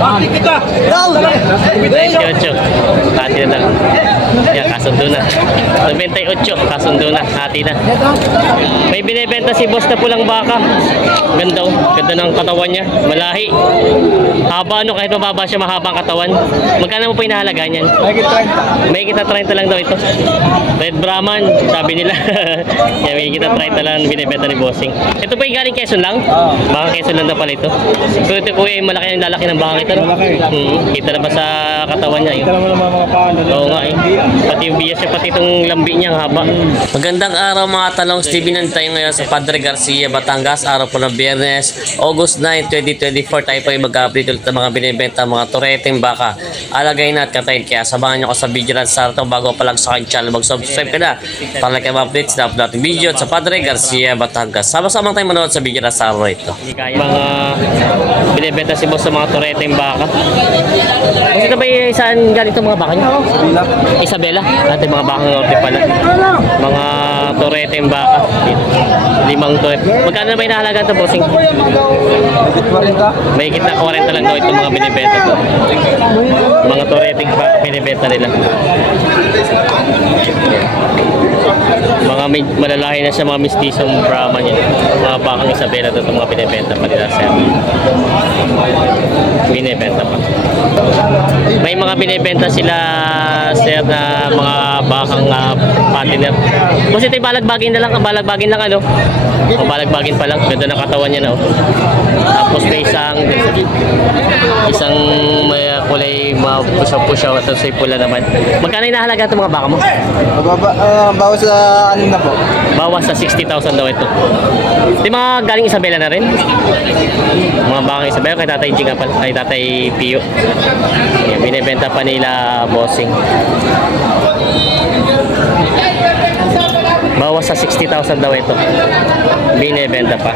28. Hati na lang. Yan, kasundo na. 98, kasundo na. Hati na. May binibenta si boss na pulang baka. Ganda oh. Ganda ng katawan niya. Malahi. Haba ano, kahit mababa siya, mahabang katawan. Magkano mo po inahalaga niyan? May kita 30 lang daw ito. Red Brahman, sabi nila. Yan, may kita 30 lang binibenta ni bossing. Ito po yung galing Quezon lang? Baka Quezon lang daw pala ito. So ito po yung malaki ang lalaki ng baka ito. No? Kita na ba sa katawan niya? Kita naman mga paano. Oo nga eh. Pati yung bias niya, pati itong lambi niya, ang haba. Magandang araw mga talong. Stevie tayo ngayon sa Padre Garcia, Batangas. Araw po ng Biyernes, August 9, 2024. Tayo po ay mag-update ulit ng mga binibenta, mga tureteng baka. Alagay na at katayin. Kaya sabahan nyo ko sa video natin sa araw. Bago pa lang sa aking channel, mag-subscribe ka na para like updates na upload natin video sa Padre Garcia, Batangas. Sama-sama tayo manood sa video na sa araw ito. Mga binibenta si boss sa mga tureteng baka. Kasi ito ba yung saan galing itong mga baka nyo? Isabela. At mga baka ng norte pala. Mga tureteng baka. 5 turet. Magkano na ba inahalaga ito, bossing? May kita 40 lang daw itong mga binibenta to. Mga tureteng baka binibenta nila. Mga malalaki na siya, mga mistisong Brahman yan. Mga bakang Isabela to itong mga binibenta pa nila, sir. Binibenta pa. May mga binibenta sila, sir, na mga bakang patiner. Kasi ito yung balagbagin na lang, balagbagin lang ano. O balagbagin pa lang, ganda ng katawan niya na oh. Tapos may isang may kulay pusaw-pusaw at sa pula naman. Magkano inahalaga itong mga baka mo? Bawas sa anim na po. Bawas sa 60,000 daw ito. Di mga galing Isabela na rin? Mga bakang Isabela, kay Tatay Jing pala, kay Tatay Pio. Yan, binibenta pa nila bossing. Bawas sa 60,000 daw ito. Binibenta pa.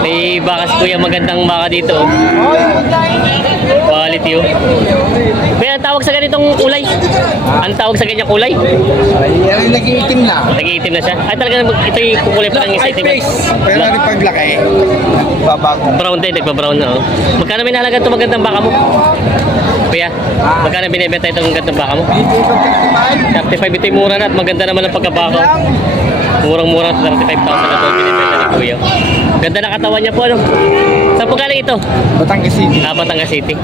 May baka si kuya, magandang baka dito. Quality oh. May ang tawag sa ganitong kulay? Ang tawag sa ganyang kulay? Ay, nag-iitim na. Nag-iitim na siya? Ay talaga ito yung kukulay pa lang isa itim. Pero rin paglaki, babago. Brown din, nagpa-brown na oh. Magkano may nahalaga itong magandang baka mo? Kuya, magkano binibenta itong magandang baka mo? 35, ito yung mura na at maganda naman ang pagkabaka. Murang-mura, 35,000 na ito binibenta ni kuya. Ganda na katawan niya po ano. Saan po galing ito? Batangas City. Batangas City.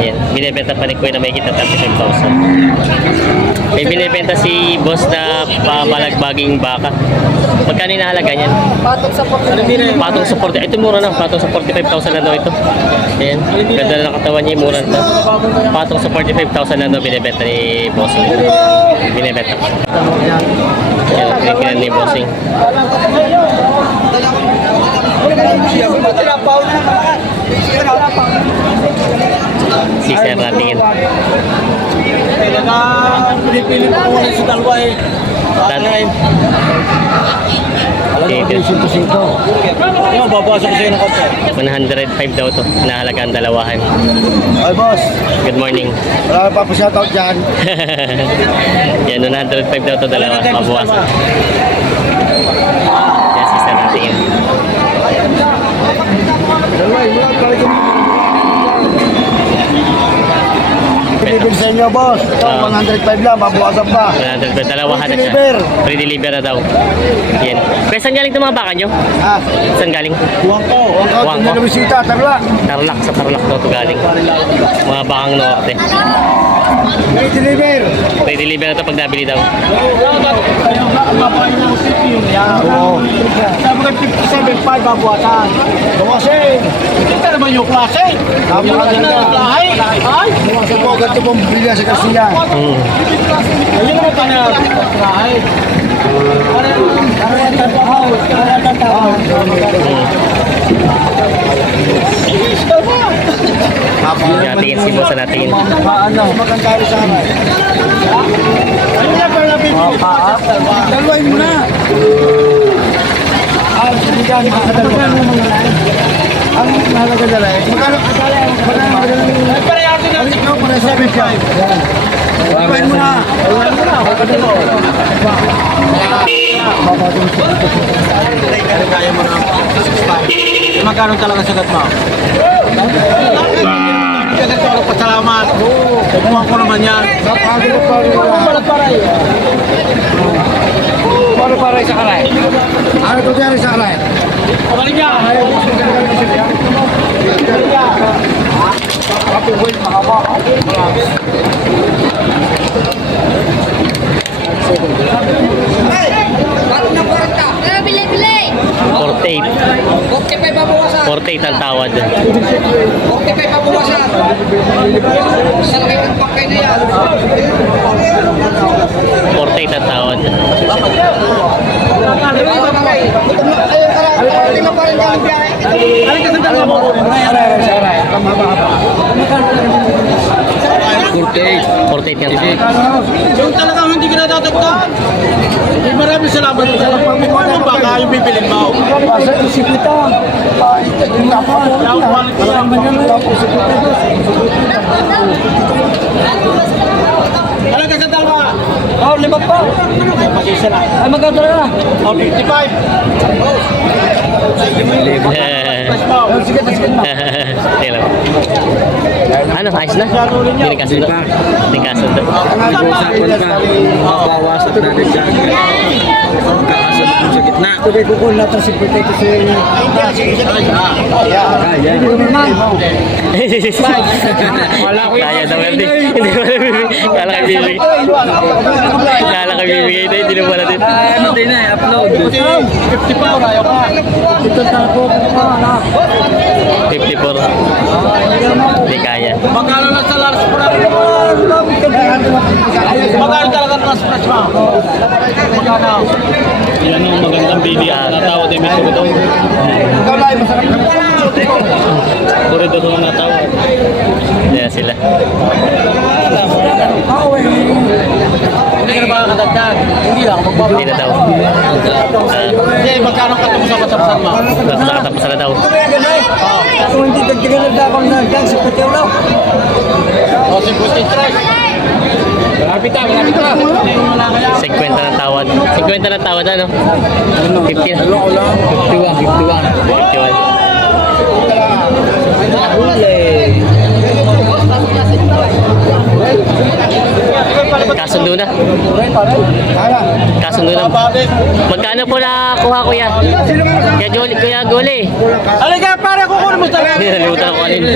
Ayan, binibenta pa ni kuya na may kita 35,000. May binibenta si boss na pamalagbaging baka. Magkano inahalaga niyan? Patong sa porte. Patong sa 40. Ito mura na. Patong sa 45,000 na daw ito. Ayan. Ganda na ng katawan niya. Mura na. Patong sa 45,000 na daw binibenta ni bossing. Binibenta. Ayan. Tinikinan ni bossing. Sister natin. Pinipili ko muna si dalawa eh. Yung babawasan ko sa'yo ng konti. 105 daw to. Nahalagaan dalawahan. Ay boss, Good morning. wala pa po shoutout dyan. Yan, 105 daw to dalawa. Mabawasan. Yan, sister natin yan. Dalawa, wala talaga. Pinipili sa inyo boss. Ito, 105 lang, babawasan pa. 105, dalawahan na siya. Deliver. Free deliver na daw. Yan. Kaya saan galing itong mga baka nyo? Ah, Saan galing? Wangko. Wangko, Wangko. tingnan na bisita, tarla. Tarlac, sa Tarlac daw ito galing. Mga bakang norte. May deliver. Free deliver na ito pag nabili daw. Oo. Sabi ka 57.5 babawasan. Bawasin. Kita naman yung klase. Napakaganda. Ay, bawasan po agad ito pong bilya sa Garcia. Ayun naman tayo na klase. Natingin si boss natin. Ano? Magandari sa akin. Ano na ba natin? Dalawain mo na. Sige ka, makakadalawa. Ang mahalaga dala eh. Magkano? Parehati na. 65. Kumain mo na. Kaya mo na 65. Magkano talaga sagat mo? Sagat ko lang pasalamat. Kumuha ko naman yan. Para sa karay. Ano to dyan sa karay? Balik ka! Bili-bili! 48. 45 babawasan. 48 ang tawad. 45 babawasan. Sa laki ng pakay na yan. 48 ang tawad. Lima pa rin ang biyahe. 48 yung tawad. Yung talagang hindi ka natatagdan. Maraming salamat sa pagmumula mo. Baka yung bibilin mo. Sa isikita. Talaga sa dalawa. Oh, 5 pa. Ay, mag-isa na. Ay, magkano na? Oh, 55. Sige, sige na. Sige lang. Ano, ayos na? Hindi nagkasundo. Hindi nagkasundo. Bawas at nadagdag. Kakasunod mo sa gitna. Kung kukul natin si Potato si... Kaya. Kaya daw hindi. Kala ka bibigay. Kala ka bibigay na, hindi naman natin. Hindi na, upload. 50 pa, ayaw ka. Ito tapo pa, anak. 54. Hindi kaya. Magkano na sa last price? Magkano talaga na last price mo? Magkano? Yan ang magandang video. Natawad ay may tugodong. Ikaw lang, masarap na. Tugodong na natawad. Kaya sila. Hindi ka na ba nakadagdag? Hindi lang, magbabalik. Hindi na daw. Hindi, magkano ka ito sa kasapsan mo? Nakatapos na daw. Kung hindi dagdagan na dakong nagdag, si Pateo lang. O, si Pustin Tres. Malapit na, malapit na. 50 ng tawad. 50 ng tawad, ano? 50 na. 51. Kasundo na. Kasundo na. Magkano po na kuha kuya? Kuya Goli. Halika, pare, kukunin mo talaga. Nalimutan ako kanina.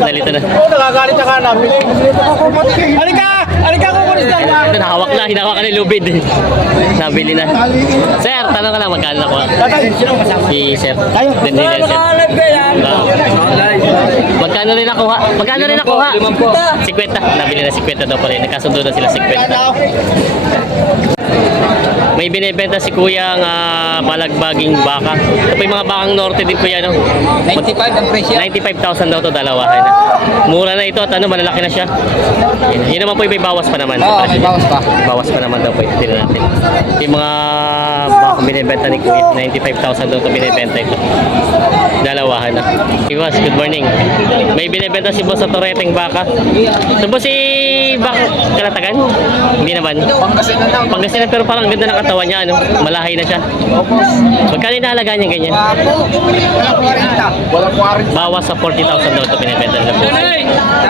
Nalito na. Oo, nagagalit ka na. Halika, halika, kukunin sa talaga. Hawak na, hinahawakan ni Lubid. Nabili na. Sir, tanong ka lang magkano na kuha? Si Sir. Then sir. Magkano rin nakuha? Magkano rin nakuha? 50. Nabili na 50 daw pa rin. Nagkasundo na sila 50. May binibenta si Kuya ang balagbaging baka. Ito po yung mga bakang norte din Kuya, no? 95 ang presyo. 95,000 daw to dalawa. Ayun na. Mura na ito at ano, malalaki na siya. Yun naman po yung may bawas pa naman. Oo, may bawas pa. Bawas pa naman daw po ito natin. Yung mga bakang binibenta ni Kuya, 95,000 daw to binibenta ito. Dalawahan na. Iwas, good morning. May binibenta si Boss sa Toreteng baka. So Boss, si baka Kalatagan? Hindi naman. Pangasinan pero parang ganda ng katawan niya, ano? Malahay na siya. Magkano inahalaga niya ganyan? Bawas sa 40,000 daw ito binibenta nila Boss.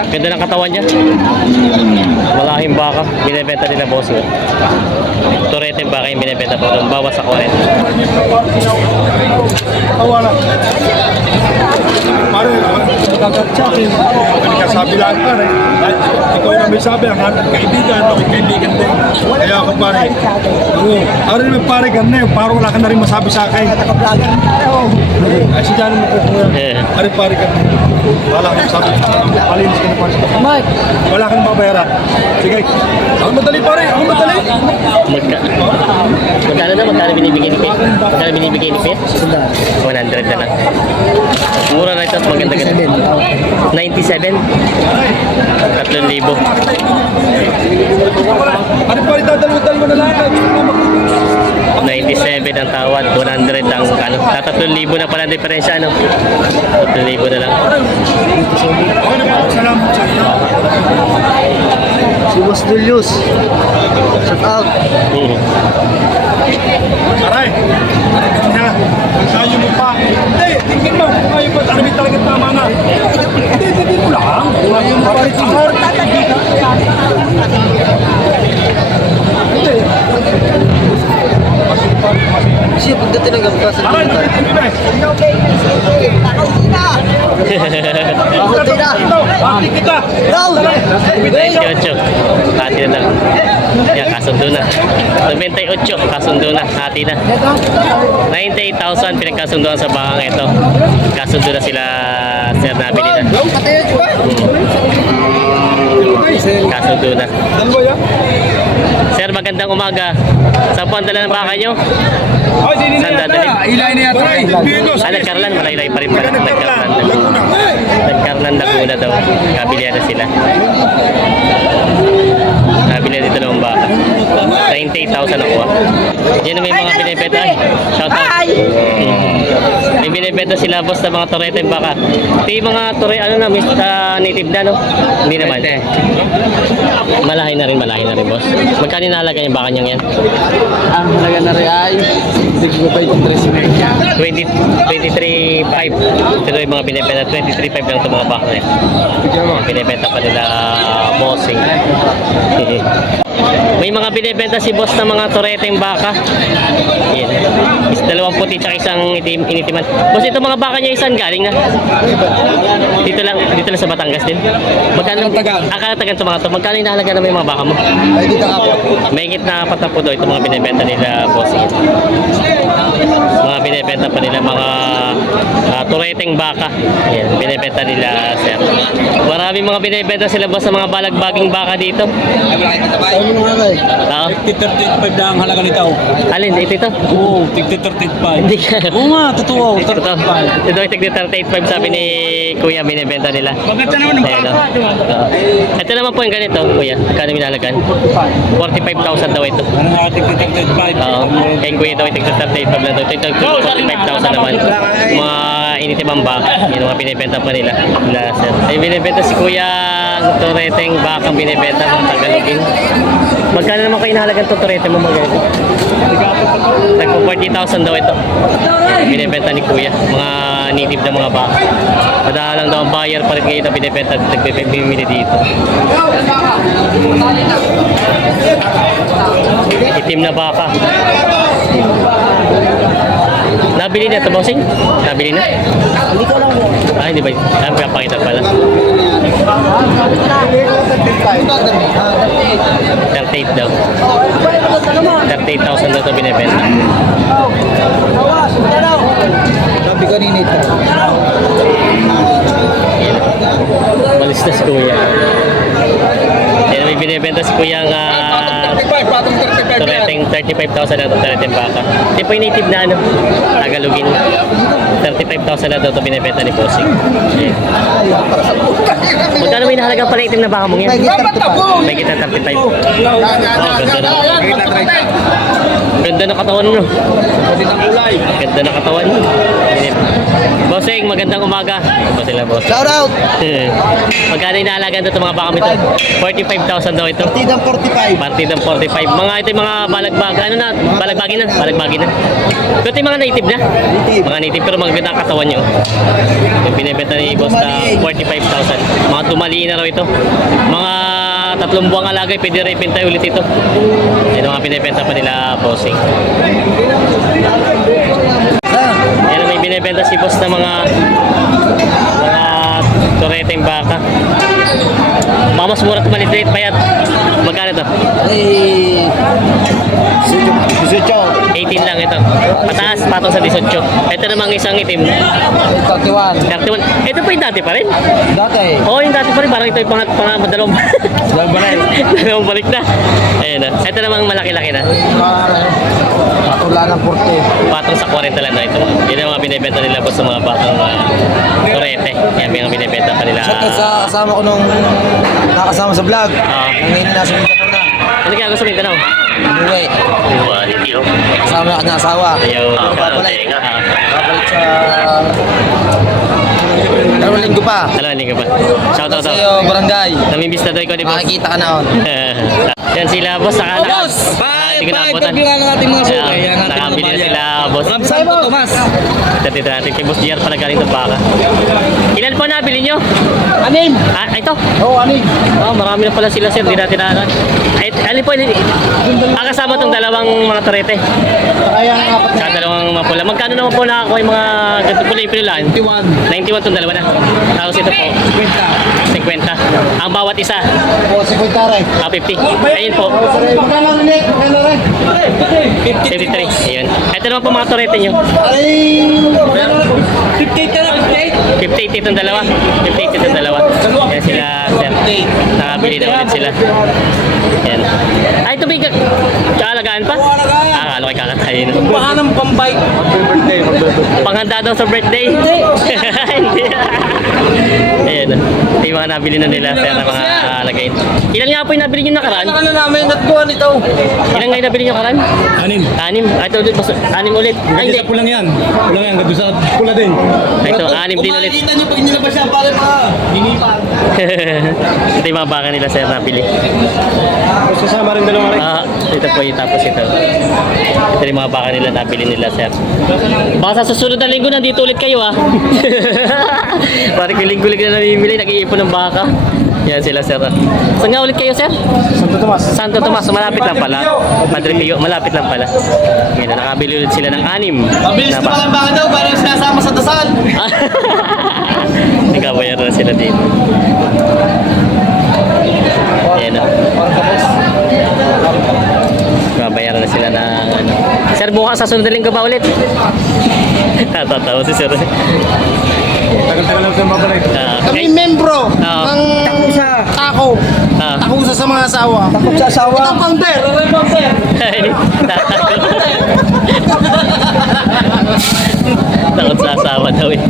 Ganda ng katawan niya. Malahing baka. Binibenta nila Boss. Toreteng baka yung binibenta po doon. Bawas sa 40. Pare, kagatsyakin. Hindi ka sabi lang pare. Ikaw na may sabi, ang hanap kaibigan, bakit kaibigan din. Kaya ako pare, oo. Ako rin may pare ganun parang wala ka na rin masabi sa akin. Ay, si Johnny mo po kung pare pare ganun. Wala ka sabi sa akin. Palinis ka na pare. Mike! Wala ka na mabayaran. Sige. Ako madali pare, ako madali. Magkano binibigay ni Pia? Magkano binibigay ni Pia? 100 na lang. Mura na ito at maganda ganda. 97? 3,000. Ano pare, dadalwa-dalwa na lang. 97 ang tawad, 100 ang ano. 3,000 na pala ang diferensya, ano? 3,000 na lang. Okay na po, salamat sa inyo. Si Boss Julius. Shout out. Aray, na, tayo mo pa. Hindi, tingin mo, tayo pa, talaga tama na. Hindi mo lang. Tayo mo pa rin. Siya pagdating ng gabkas. Aray, hindi ba? Ako din na. Bakit kita? Round! 98, hati na lang. Yan, kasundo na. 98, kasundo na, hati na. 98,000 pinagkasundoan sa bakang ito. Kasundo na sila, sir, nabili na. Kasundo na. Ano yan? Sir, magandang umaga. Saan po ang dala ng baka nyo? Ay, hindi Saan dadalhin? Ilay na yata. Nagkarlan, malaylay pa rin pala. Nagkarlan. Nagkarlan Laguna daw. Kabilihan na sila. Kabilihan dito ng baka. 98,000 nakuha. Yan na may mga binibenta. Shout out. May binibenta sila boss na mga torete yung baka. Ito yung mga tore, ano na, native na, no? Hindi naman. Malahay na rin boss. Magkano nalaga yung baka niyang yan? Ang halaga na rin ay 23.5. Ito yung mga binibenta. 23.5 lang itong mga baka na yan. Binibenta pa nila bossing. May mga binibenta si boss na mga toreteng baka. Yan. Dalawang puti tsaka isang initiman. Boss, ito mga baka niya isang galing na. Dito lang sa Batangas din. Magkano Kalatagan to mga to. Magkano inahalaga na may mga baka mo? Ay, dito ka po. May higit na 4 po daw ito mga binibenta nila boss. Mga binibenta pa nila mga tureteng baka. Yan, binibenta nila sir. Maraming mga binibenta sila boss sa mga balagbaging baka dito. Ano nga ba eh? Oo. 35 na ang halaga nito. Alin, ito? Oo, 35. Hindi ka. Oo nga, totoo. Ito ay tigli 38.5 sabi ni Kuya binibenta nila. Maganda naman ang Ayan, oo. Ito naman po yung ganito, Kuya. Kano minalagan? 45,000 daw ito. Ano nga, 35. Oo. Kaya Kuya daw ay tigli 38.5 lang daw. Ito 45,000 naman. Mga initibang baka. Yan mga binibenta pa nila. Sir. Ay binibenta si Kuya ang tureteng bakang binibenta mga Tagalogin. Magkano naman kayo inahalagan itong turete mo mga ganito? Nagpo 40,000 daw ito. Binibenta ni Kuya. Mga native na mga baka. Madalang daw ang buyer pa rin ngayon na binibenta at nagbibili dito. Itim na baka. Nabili na ito, bossing? Nabili na? Hindi ko lang po. Ah, hindi ba? Ah, pinapakita pala. 38 daw. 38,000 daw ito binibenta. Sabi ko ninit. Malis na si Kuya. Yan, may binibenta si Kuya ang tureteng 35,000 na ito, tureteng baka. Hindi po yung native na ano, Tagalogin. 35,000 na ito binibenta ni Bossing. Yeah. Magkano may nahalagang pala itim na baka mong yan? May kita 35. Oh, ganda na. Ganda na katawan mo. Ganda na katawan. Bossing, magandang umaga. Ito sila, boss. Shout out! Magkano yung nahalagaan ito mga baka mo ito? 45,000 daw ito. Partidang 45. Partidang 45. Mga ito yung mga balagbag. Ano na? Balagbagin na. Balagbagin na. Ito yung mga native na. Native. Mga native pero maganda ang katawan nyo. Yung binibenta ni boss na 45,000. Mga tumaliin na raw ito. Mga 3 buwang alagay. Pwede rin pintay ulit ito. Yan ang mga binibenta pa nila bossing. Yan ang may binibenta si boss na mga tureteng baka. Mga mas mura at maliit payat. Magkano ito? Ay, 18. 18 lang ito. Pataas, patong sa 18. Ito namang isang itim. 31. 31. Ito pa yung dati pa rin. Dati. Oo, yung dati pa rin. Parang ito yung dalawang dalawang balik na. Ayan na. Ito namang malaki-laki na. Patula ng 40. Patong sa 40 lang na ito. Yan ang mga binibenta nila po sa mga batang turete. Yan yung mga binibenta pa nila. Sa kasama ko nung nakasama sa vlog. Oo. Ngayon nasa Mindanao na. Ano kaya gusto mo yung tanong? Uwi. Quality, oh. Kasama yung kanyang asawa. Ayaw, Babalik. tenga. Babalik sa... Dalawang linggo pa. Alam, hindi ka pa. Shout out. Sa iyo, barangay. Namimiss na daw ikaw ni boss. Makikita ka na on. Yan sila, boss. Saka Oh, boss! Hindi ko naabutan. Pa-interview ng ating mga suki. Ayan, nakabili na sila, boss. Ramsan po, Tomas. Dito natin kay Boss JR pala galing ng baka. Ilan po nabili nyo? Anim. Ah, ito. Oo, anim. Oh, marami na pala sila, sir. Di natin na. Ay, alin po, kasama tong dalawang mga torete. Kaya ang apat Sa dalawang mga pula. Magkano naman po nakakuha yung mga ganito pula yung pinulaan? 91 tong dalawa na. Tapos ito po, 50. Ang bawat isa, o 50 rin. 50. Ayun po, Magkano rin eh? Magkano rin? 53. Ayun. Ito naman po mga torete nyo. Ay, 58 ka na, 58? 58 itong dalawa. 58 itong dalawa. Yan sila, sir. Nakabili na ulit sila. Yan. Ay, ito bigyan. Kaalagaan pa? Ah, akala ko kakatayin. Baka ng pambike. Panghanda daw sa birthday? Hindi. Ayan. Ito yung mga nabili na nila, sir, na mga lagay. Ilan nga po yung nabili nyo nakaraan? Ano na namin, natbuhan ito. Ilan nga yung nabili nyo nakaraan? 6. 6. Ah, ito ulit. 6 ulit. Ay, hindi. Sa pulang yan. Pulang yan. Gado sa pula din. Ito, 6 din ulit. Makikita niyo pag nilabas siya, pare pa. Hinipan. Ito yung mga baka nila, sir, nabili. Sasama rin dalawang rin. Ah, ito po yung tapos ito. Ito yung mga baka nila, nabili nila, sir. Baka sa susunod na linggo, nandito ulit kayo, ah. Parang yung linggo-linggo na namimili, nag-iipon ng baka. Yan sila, sir. Saan nga ulit kayo, sir? Santo Tomas. Santo Tomas, malapit lang pala. Padre Pio, malapit lang pala. Yan, nakabili ulit sila ng 6. Mabilis ko lang baka daw, parang sinasama sa dasal. Nagkabayaran na sila dito. Ayan o. Babayaran na sila ng ano. Sir, bukas sa sunod na linggo ba ulit? Natatawa si sir. Tagal-tagal lang sa mabalik. Kami membro Oo. ng Tako. Ah. Takusa sa mga asawa. Takot sa asawa. Ito ang counter. Takot sa asawa daw eh.